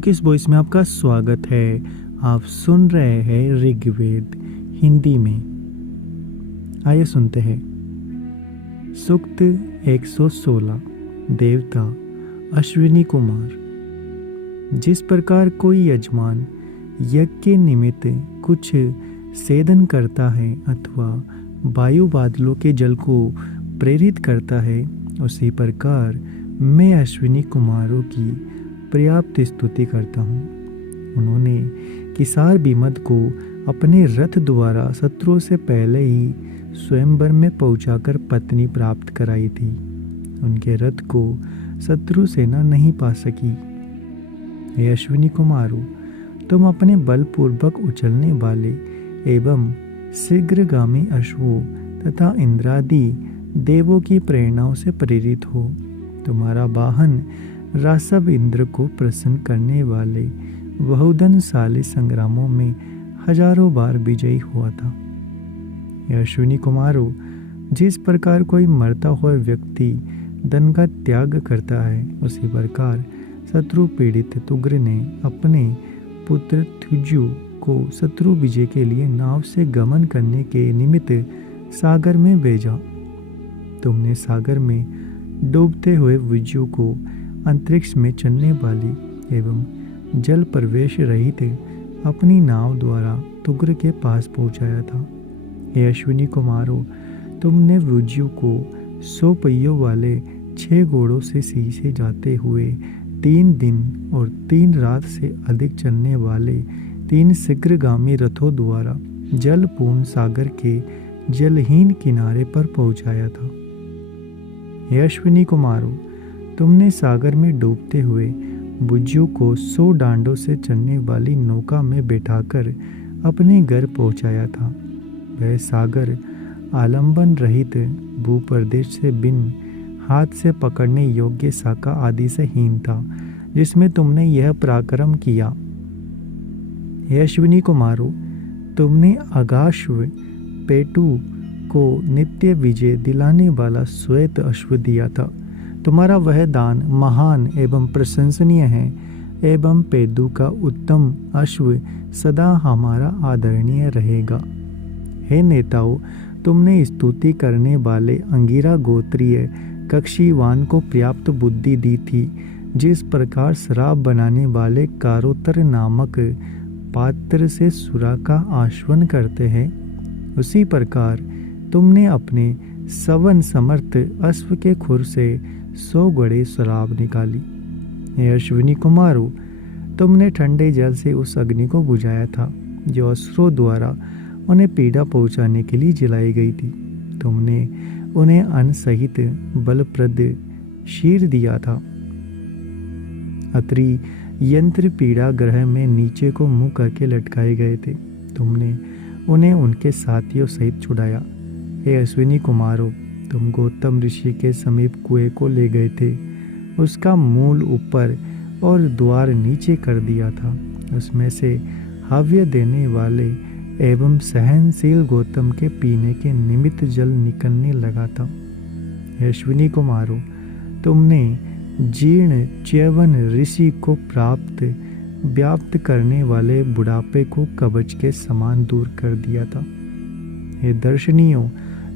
Bookish voice में आपका स्वागत है। आप सुन रहे हैं ऋग्वेद हिंदी में। आइए सुनते हैं। सूक्त 116। देवता अश्विनी कुमार। जिस प्रकार कोई यजमान यज्ञ के निमित्त कुछ सेदन करता है अथवा वायु बादलों के जल को प्रेरित करता है, उसी प्रकार मैं अश्विनी कुमारों की पर्याप्त स्तुति करता हूँ। उन्होंने किसार बीमत को अपने रथ द्वारा शत्रुओं से पहले ही स्वयंवर में पहुंचाकर पत्नी प्राप्त कराई थी। उनके रथ को शत्रु सेना नहीं पा सकी। हे अश्विनी कुमारों, तुम अपने बलपूर्वक उछलने वाले एवं शीघ्रगामी अश्वों तथा इंद्रादि देवों की प्रेरणाओं से प्रेरित हो। तुम्हारा वाहन रासव इंद्र को प्रसन्न करने वाले बहुधनशाली संग्रामों में हजारों बार विजयी हुआ था। यह अश्विनी कुमारों, जिस प्रकार कोई मरता हुआ व्यक्ति धन का त्याग करता है, उसी प्रकार शत्रु पीड़ित तुग्र ने अपने पुत्र थुजु को शत्रु विजय के लिए नाव से गमन करने के निमित्त सागर में भेजा। तुमने सागर में डूबते हुए विजु को अंतरिक्ष में चलने वाली एवं जल प्रवेश रहित अपनी नाव द्वारा तुग्र के पास पहुंचाया था। हे अश्विनी कुमारों, तुमने विजु को 100 पहियों वाले 6 घोड़ों से सींचे जाते हुए 3 दिन और 3 रात से अधिक चलने वाले 3 शीघ्रगामी रथों द्वारा जलपूर्ण सागर के जलहीन किनारे पर पहुंचाया था। हे अश्विनी कुमारों, तुमने सागर में डूबते हुए बुज्जू को 100 डांडों से चलने वाली नौका में बैठाकर अपने घर पहुंचाया था। वह सागर आलंबन रहित भूप्रदेश से बिन हाथ से पकड़ने योग्य शाखा आदि से हीन था, जिसमें तुमने यह पराक्रम किया। हे अश्विनी कुमारों, तुमने अगाश्व पेटू को नित्य विजय दिलाने वाला श्वेत अश्व दिया था। तुम्हारा वह दान महान एवं प्रशंसनीय है एवं पेदू का उत्तम अश्व सदा हमारा आदरणीय रहेगा। हे नेताओं, तुमने स्तुति करने वाले अंगिरा गोत्रीय कक्षीवान को पर्याप्त बुद्धि दी थी। जिस प्रकार शराब बनाने वाले कारोतर नामक पात्र से सुरा का आश्वन करते हैं, उसी प्रकार तुमने अपने सवन समर्थ अश्व के खुर से 100 घड़े शराब निकाली। हे अश्विनी कुमारों, तुमने ठंडे जल से उस अग्नि को बुझाया था जो अस्त्रों द्वारा उन्हें पीड़ा पहुंचाने के लिए जलाई गई थी। तुमने उन्हें अन्न सहित बलप्रद शीर दिया था। अत्रि यंत्र पीड़ा ग्रह में नीचे को मुंह करके लटकाए गए थे। तुमने उन्हें उनके साथियों सहित छुड़ाया। हे अश्विनी कुमारों, तुम गौतम ऋषि के समीप कुएं को ले गए थे। उसका मूल ऊपर और द्वार नीचे कर दिया था। उसमें से हव्य देने वाले एवं सहनशील गौतम के पीने के निमित्त जल निकलने लगा था। हे अश्विनी कुमारों, तुमने जीर्ण च्यवन ऋषि को व्याप्त करने वाले बुढ़ापे को कवच के समान दूर कर दिया था। हे दर्शनियों,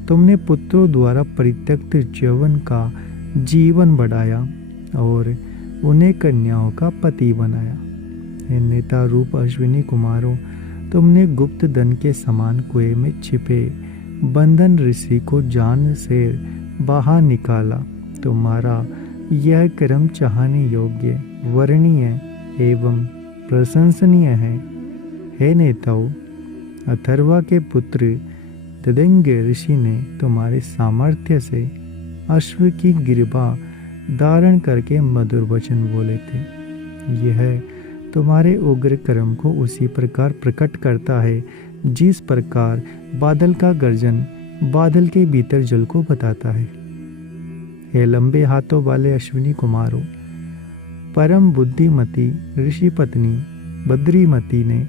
तुमने पुत्रों द्वारा परित्यक्त च्यवन का जीवन बढ़ाया और उन्हें कन्याओं का पति बनाया। हे नेता रूप अश्विनी कुमारों, तुमने गुप्त धन के समान कुएं में छिपे बंधन ऋषि को जान से बाहर निकाला। तुम्हारा यह कर्म चाहने योग्य, वर्णीय एवं प्रशंसनीय है। हे नेताओं, अथर्वा के पुत्र तदंग ऋषि ने तुम्हारे सामर्थ्य से अश्व की गिरबा धारण करके मधुर वचन बोले थे। यह तुम्हारे उग्र कर्म को उसी प्रकार प्रकट करता है जिस प्रकार बादल का गर्जन बादल के भीतर जल को बताता है। हे लंबे हाथों वाले अश्विनी कुमारों, परम बुद्धिमती ऋषि पत्नी बद्रीमती ने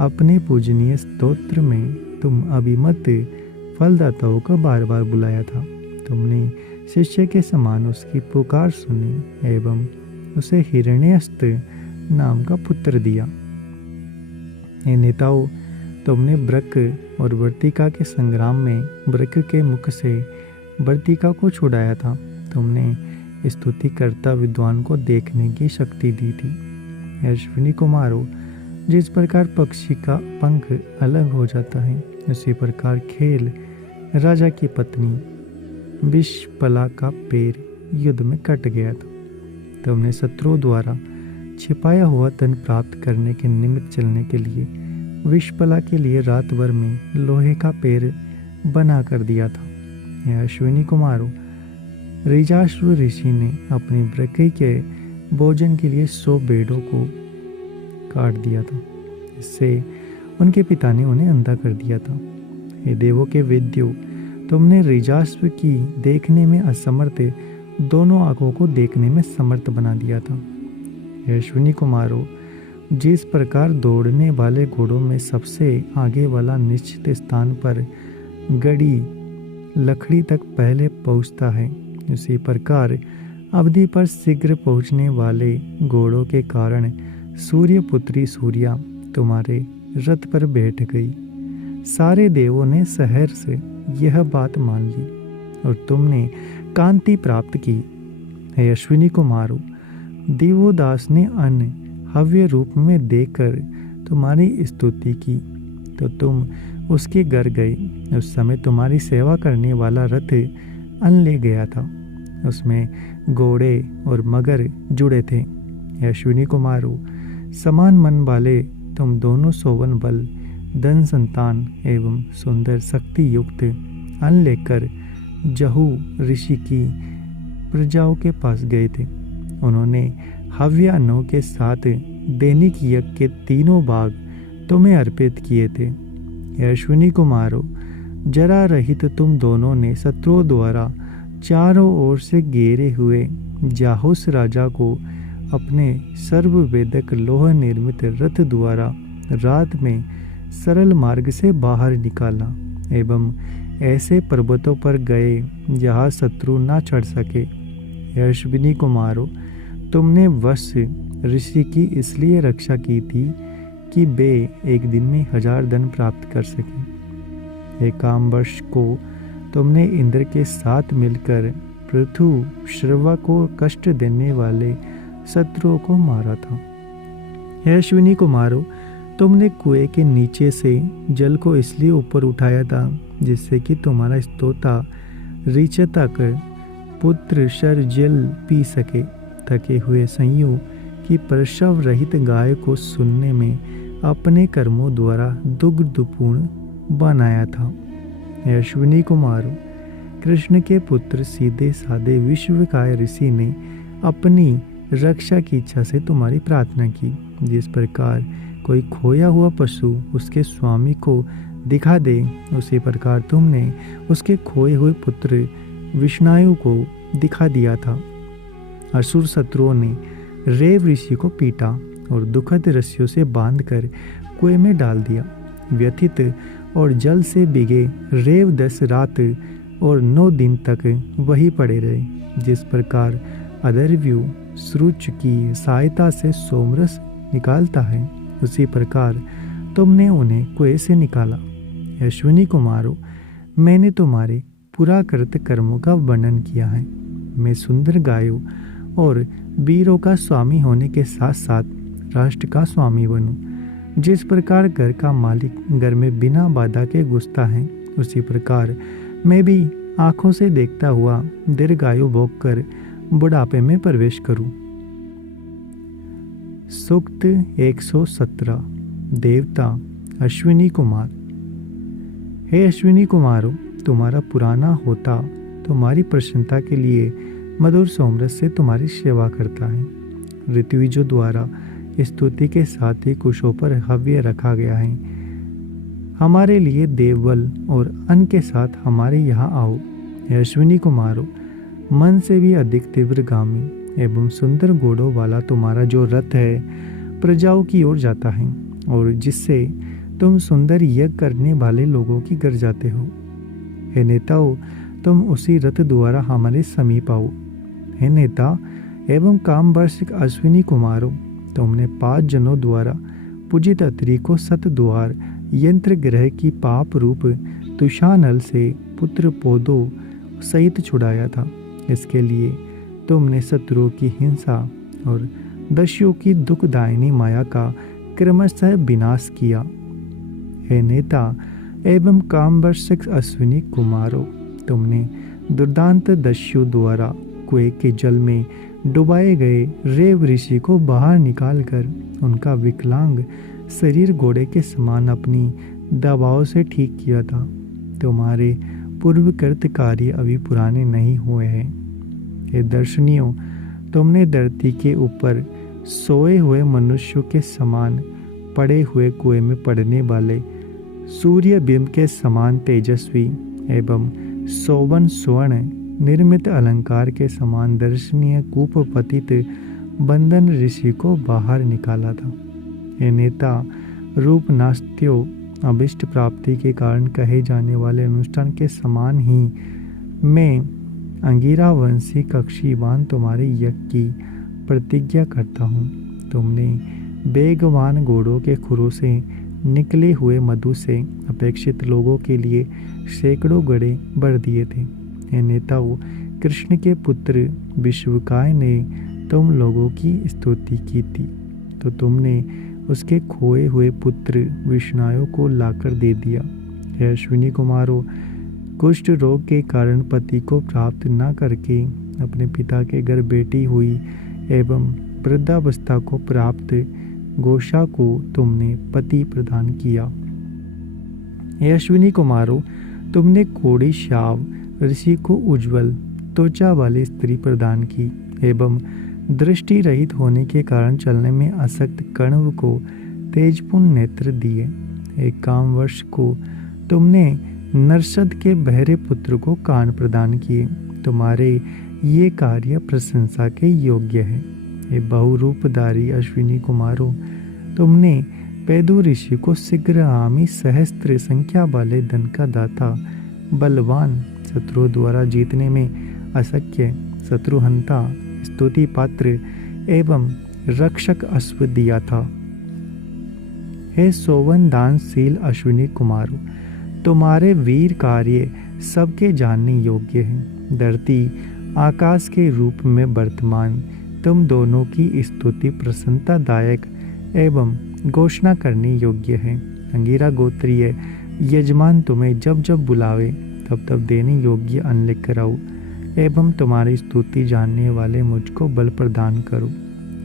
अपने पूजनीय स्तोत्र में तुम अभिमत फलदाताओं को बार बार बुलाया था। तुमने शिष्य के समान उसकी पुकार सुनी एवं उसे हिरण्यस्त नाम का पुत्र दिया। हे नेताओं, तुमने वृक और वर्तिका के संग्राम में वृक के मुख से वर्तिका को छुड़ाया था। तुमने स्तुतिकर्ता विद्वान को देखने की शक्ति दी थी। अश्विनी कुमारों, जिस प्रकार पक्षी का पंख अलग हो जाता है, उसी प्रकार खेल राजा की पत्नी विषपला का पैर युद्ध में कट गया था। तुमने शत्रुओं द्वारा छिपाया हुआ धन प्राप्त करने के निमित्त चलने के लिए विषपला के लिए रात भर में लोहे का पैर बना कर दिया था। यह अश्विनी कुमारों, ऋजाश्व ऋषि ने अपनी वृक्ष के भोजन के लिए 100 भेड़ों को काट दिया था। इससे उनके पिता ने उन्हें अंधा कर दिया था। हे देवों के वेद्यों, तुमने ऋजाश्व की देखने में असमर्थ दोनों आंखों को देखने में समर्थ बना दिया था। हे अश्विनी कुमारों, जिस प्रकार दौड़ने वाले घोड़ों में सबसे आगे वाला निश्चित स्थान पर गड़ी लकड़ी तक पहले पहुंचता है, उसी प्रकार अवधि पर शीघ्र पहुंचने वाले घोड़ों के कारण सूर्यपुत्री सूर्या तुम्हारे रथ पर बैठ गई। सारे देवों ने सहर से यह बात मान ली और तुमने कांति प्राप्त की। हे अश्विनी कुमारों, देवोदास ने अन्न हव्य रूप में देकर तुम्हारी स्तुति की तो तुम उसके घर गए। उस समय तुम्हारी सेवा करने वाला रथ अन्न ले गया था। उसमें घोड़े और मगर जुड़े थे। हे अश्विनी कुमारों, समान मन वाले तुम दोनों सोवन बल, धन, संतान एवं सुंदर शक्ति युक्त अन्न लेकर जहू ऋषि की प्रजाओं के पास गए थे। उन्होंने हव्य अन्नों के साथ दैनिक यज्ञ के 3 भाग तुम्हें अर्पित किए थे। हे अश्विनी कुमारों, जरा रहित तुम दोनों ने शत्रुओं द्वारा चारों ओर से घेरे हुए जाहुस राजा को अपने सर्ववेदक लोह निर्मित रथ द्वारा रात में सरल मार्ग से बाहर निकाला एवं ऐसे पर्वतों पर गए जहाँ शत्रु ना चढ़ सके। हे अश्विनी कुमारों, तुमने वश ऋषि की इसलिए रक्षा की थी कि वे एक दिन में 1000 धन प्राप्त कर सके। हे कामवर्ष को तुमने इंद्र के साथ मिलकर पृथु श्रवा को कष्ट देने वाले शत्रुओं को मारा था। हे अश्विनी कुमारों, तुमने कुएं के नीचे से जल को इसलिए ऊपर उठाया था जिससे कि तुम्हारा स्तोता ऋचतक पुत्र शर जल पी सके। थके हुए संयू की प्रसव रहित गाय को सुनने में अपने कर्मों द्वारा दुग्धपूर्ण बनाया था। हे अश्विनी कुमारों, कृष्ण के पुत्र सीधे साधे विश्वकाय ऋषि ने अपनी रक्षा की इच्छा से तुम्हारी प्रार्थना की। जिस प्रकार कोई खोया हुआ पशु उसके स्वामी को दिखा दे, उसी प्रकार तुमने उसके खोए हुए पुत्र विष्णायु को दिखा दिया था। असुर शत्रुओं ने रेव ऋषि को पीटा और दुखद रस्सियों से बांधकर कुएं में डाल दिया। व्यथित और जल से भीगे रेव 10 रात और 9 दिन तक वही पड़े रहे। जिस प्रकार अदरव्यू श्रुच की सहायता से सोमरस निकालता है, उसी प्रकार तुमने उन्हें कुएं से निकाला। अश्विनी कुमारों, मैंने तुम्हारे पुराकृत कर्मों का वर्णन किया है। मैं सुंदर गायों और वीरों का स्वामी होने के साथ साथ राष्ट्र का स्वामी बनूं। जिस प्रकार घर का मालिक घर में बिना बाधा के घुसता है, उसी प्रकार मैं भी आंखों से देखता हुआ दीर्घायु भोग कर बुढ़ापे में प्रवेश करूं। सूक्त 117। देवता अश्विनी कुमार। हे अश्विनी कुमारों, तुम्हारा पुराना होता तुम्हारी प्रसन्नता के लिए मधुर सोमरस से तुम्हारी सेवा करता है। ऋत्विजों द्वारा स्तुति के साथ ही कुशों पर हव्य रखा गया है। हमारे लिए देवबल और अन्न के साथ हमारे यहाँ आओ। हे अश्विनी कुमारों, मन से भी अधिक तीव्रगामी एवं सुंदर घोड़ों वाला तुम्हारा जो रथ है प्रजाओं की ओर जाता है और जिससे तुम सुंदर यज्ञ करने वाले लोगों की घर जाते हो। हे नेताओं, तुम उसी रथ द्वारा हमारे समीप आओ। हे नेता एवं कामवर्षिक अश्विनी कुमारों, तुमने 5 जनों द्वारा पूजित अत्रि को सतद्वार यंत्र ग्रह की पाप रूप तुषानल से पुत्र पौधों सहित छुड़ाया था। इसके लिए तुमने शत्रुओं की हिंसा और दस्युओं की दुखदायिनी माया का क्रमशः विनाश किया। हे नेता एवं कामवर्षक अश्विनी कुमारों, तुमने दुर्दांत दस्यु द्वारा कुएं के जल में डुबाए गए रेव ऋषि को बाहर निकालकर उनका विकलांग शरीर घोड़े के समान अपनी दवाओं से ठीक किया था। तुम्हारे पूर्वकृत कार्य अभी पुराने नहीं हुए हैं। हे दर्शनियों, तुमने धरती के ऊपर सोए हुए मनुष्यों के समान पड़े हुए कुएं में पड़ने वाले सूर्य बिंब के समान तेजस्वी एवं सौवन स्वर्ण निर्मित अलंकार के समान दर्शनीय कूपपतित बंदन ऋषि को बाहर निकाला था। ये नेता रूप नास्त्यों अभिष्ट प्राप्ति के कारण कहे जाने वाले अनुष्ठान के समान ही मैं अंगिरा वंशी कक्षीवान तुम्हारे यज्ञ की प्रतिज्ञा करता हूँ। तुमने बेगवान घोड़ों के खुरों से निकले हुए मधु से अपेक्षित लोगों के लिए सैकड़ों गड़े भर दिए थे। ये नेताओं, कृष्ण के पुत्र विश्वकाय ने तुम लोगों की स्तुति की थी, तो तुमने उसके खोए हुए पुत्र विष्णायु को लाकर दे दिया। हे अश्विनी कुमारों, कुष्ठ रोग के कारण पति को प्राप्त न करके अपने पिता के घर बैठी हुई एवं वृद्धावस्था को प्राप्त गोषा को तुमने पति प्रदान किया। हे अश्विनी कुमारों, तुमने कोड़ी श्याव ऋषि को उज्ज्वल त्वचा वाली स्त्री प्रदान की एवं दृष्टि रहित होने के कारण चलने में असक्त कण्व को तेजपूर्ण नेत्र दिए। एक कामवर्ष को तुमने नरसद के बहरे पुत्र को कान प्रदान किए। तुम्हारे ये कार्य प्रशंसा के योग्य है। ये बहुरूपधारी अश्विनी कुमारों, तुमने पैदु ऋषि को शीघ्र आमी सहस्त्र संख्या वाले धन का दाता, बलवान, शत्रुओं द्वारा जीतने में अशक्य, शत्रुहंता, स्तुति पात्र एवं रक्षक अश्व दिया था। हे सोवन दानशील अश्विनी कुमारों, तुम्हारे वीर कार्य सबके जानने योग्य हैं। धरती आकाश के रूप में वर्तमान तुम दोनों की स्तुति प्रसन्नतादायक एवं घोषणा करने योग्य है। अंगिरा गोत्रीय यजमान तुम्हें जब जब बुलावे तब तब देने योग्य अन्न लेकर आओ एवं तुम्हारी स्तुति जानने वाले मुझको बल प्रदान करो।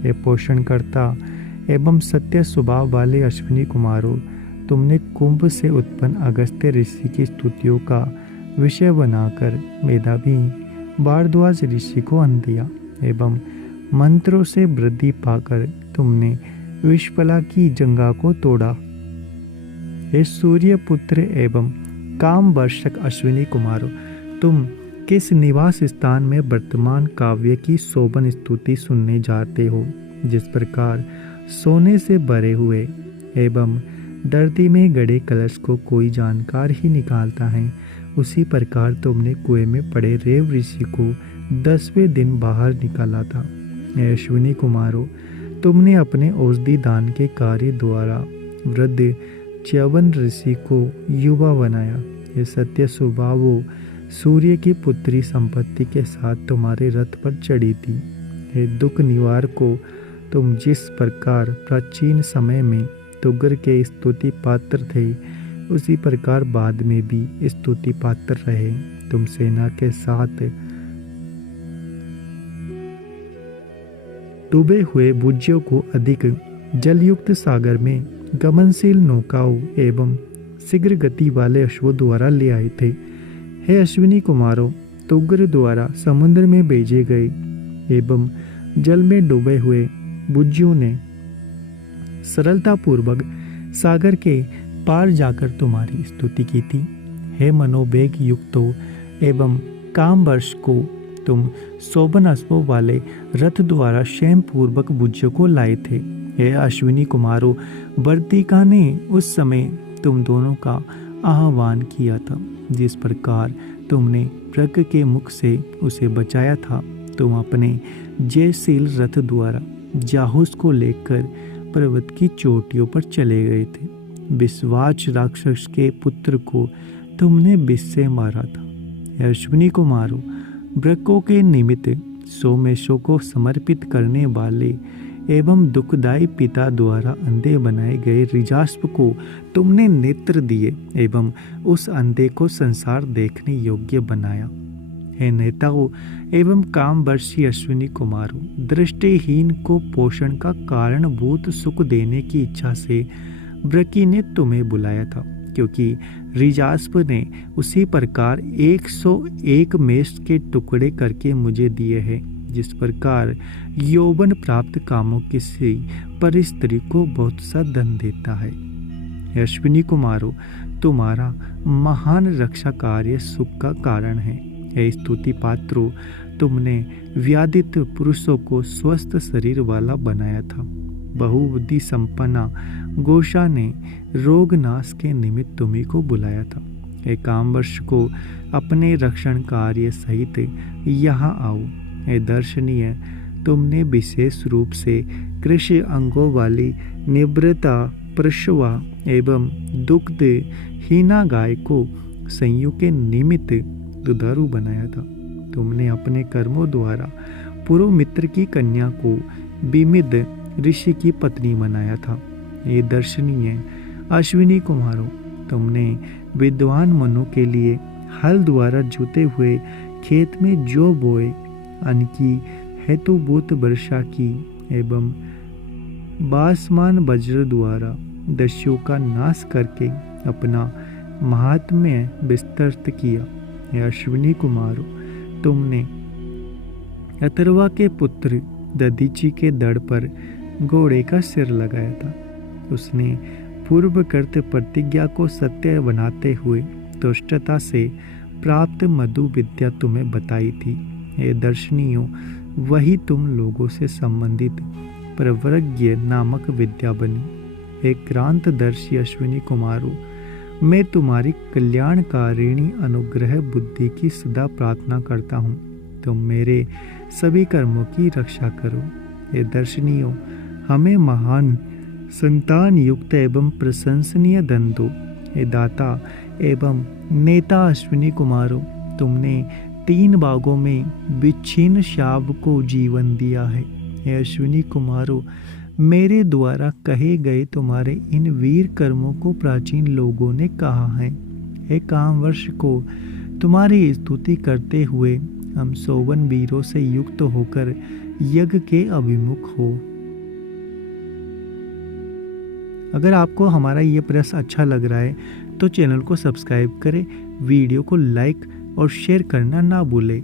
ये पोषण करता एवं सत्य स्वभाव वाले अश्विनी कुमारों, तुमने कुंभ से उत्पन्न अगस्त्य ऋषि की स्तुतियों का विषय बनाकर मेधावी भारद्वाज ऋषि को अन्न दिया एवं मंत्रों से वृद्धि पाकर तुमने विश्वला की जंगा को तोड़ा। हे सूर्य पुत्र एवं काम वर्षक अश्विनी कुमारों, तुम किस निवास स्थान में वर्तमान काव्य की शोभन स्तुति सुनने जाते हो? जिस प्रकार सोने से भरे हुए एवं धरती में गड़े कलश को कोई जानकार ही निकालता है, उसी प्रकार तुमने कुएं में पड़े रेव ऋषि को 10वें दिन बाहर निकाला था। अश्विनी कुमारों, तुमने अपने औषधि दान के कार्य द्वारा वृद्ध च्यवन ऋषि को युवा बनाया। ये सत्य स्वभावों सूर्य की पुत्री संपत्ति के साथ तुम्हारे रथ पर चढ़ी थी। हे दुख निवार को, तुम जिस प्रकार प्राचीन समय में तुगर के स्तुति पात्र थे, उसी प्रकार बाद में भी स्तुति पात्र रहे। तुम सेना के साथ डूबे हुए बुझ्यों को अधिक जलयुक्त सागर में गमनशील नौकाओं एवं शीघ्र गति वाले अश्वों द्वारा ले आए थे। हे अश्विनी कुमारों, तुगर द्वारा समुद्र में भेजे गए एवं जल में डूबे हुए बुझ्यों ने सरलतापूर्वक सागर के पार जाकर तुम्हारी स्तुति की थी। हे मनोवेग युक्तों एवं काम वर्ष को, तुम शोभन अश्वों वाले रथ द्वारा क्षेम पूर्वक बुझ्यों को लाए थे। हे अश्विनी कुमारों, वर्तिका ने उस समय तुम दोनों का आह्वान किया था। जिस प्रकार तुमने प्रज्ञ के मुख से उसे बचाया था, तुम अपने जयशील रथ द्वारा जाहूस को लेकर पर्वत की चोटियों पर चले गए थे। विश्वाच राक्षस के पुत्र को तुमने विष से मारा था। हे अश्विनी कुमारों, वृकों के निमित्त सोमेशों को समर्पित करने वाले एवं दुखदायी पिता द्वारा अंधे बनाए गए रिजास्प को तुमने नेत्र दिए एवं उस अंधे को संसार देखने योग्य बनाया। हे नेताओं एवं कामवर्षी अश्विनी कुमारों, दृष्टिहीन को पोषण का कारणभूत सुख देने की इच्छा से वृकी ने तुम्हें बुलाया था, क्योंकि रिजास्प ने उसी प्रकार 101 मेष के टुकड़े करके मुझे दिए हैं, जिस प्रकार यौवन प्राप्त कामों किसी पर स्त्री को बहुत सा धन देता है। अश्विनी कुमारों, तुम्हारा महान रक्षा कार्य सुख का कारण है। हे स्तुति पात्रों, तुमने व्याधित पुरुषों को स्वस्थ शरीर वाला बनाया था। बहुबुद्धि संपन्ना गोषा ने रोग नाश के निमित्त तुम्ही को बुलाया था। हे कामवर्ष को अपने रक्षण कार्य सहित यहाँ आओ। हे दर्शनीय, तुमने विशेष रूप से कृषि अंगों वाली निवृत्ता प्रसवा एवं दुग्ध हीना गाय को संयोग के निमित्त दुधारू बनाया था। तुमने अपने कर्मों द्वारा पूर्व मित्र की कन्या को विमिद ऋषि की पत्नी बनाया था। ये दर्शनीय अश्विनी कुमारों, तुमने विद्वान मनु के लिए हल द्वारा जोते हुए खेत में जो बोए अन्न की हेतुभूत वर्षा की एवं बासमान वज्र द्वारा दस्युओं का नाश करके अपना महात्म्य विस्तृत किया। हे अश्विनी कुमारों, तुमने अथर्वा के पुत्र दधीची के दड़ पर घोड़े का सिर लगाया था। उसने पूर्वकृत प्रतिज्ञा को सत्य बनाते हुए दुष्टता से प्राप्त मधु विद्या तुम्हें बताई थी। हे दर्शनियों, वही तुम लोगों से संबंधित प्रवृज्ञ नामक विद्या बनी। हे क्रांतदर्शी अश्विनी कुमारों, मैं तुम्हारी कल्याणकारिणी अनुग्रह बुद्धि की सदा प्रार्थना करता हूँ। तुम मेरे सभी कर्मों की रक्षा करो। हे दर्शनियों, हमें महान संतान युक्त एवं प्रशंसनीय धन दो। हे दाता एवं नेता अश्विनी कुमारों, तुमने 3 भागों में विच्छिन्न शाव को जीवन दिया है। हे अश्विनी कुमारों, मेरे द्वारा कहे गए तुम्हारे इन वीर कर्मों को प्राचीन लोगों ने कहा है। हे कामवर्ष को तुम्हारी स्तुति करते हुए हम 51 वीरों से युक्त होकर यज्ञ के अभिमुख हो। अगर आपको हमारा ये प्रयास अच्छा लग रहा है तो चैनल को सब्सक्राइब करें, वीडियो को लाइक और शेयर करना ना भूलें।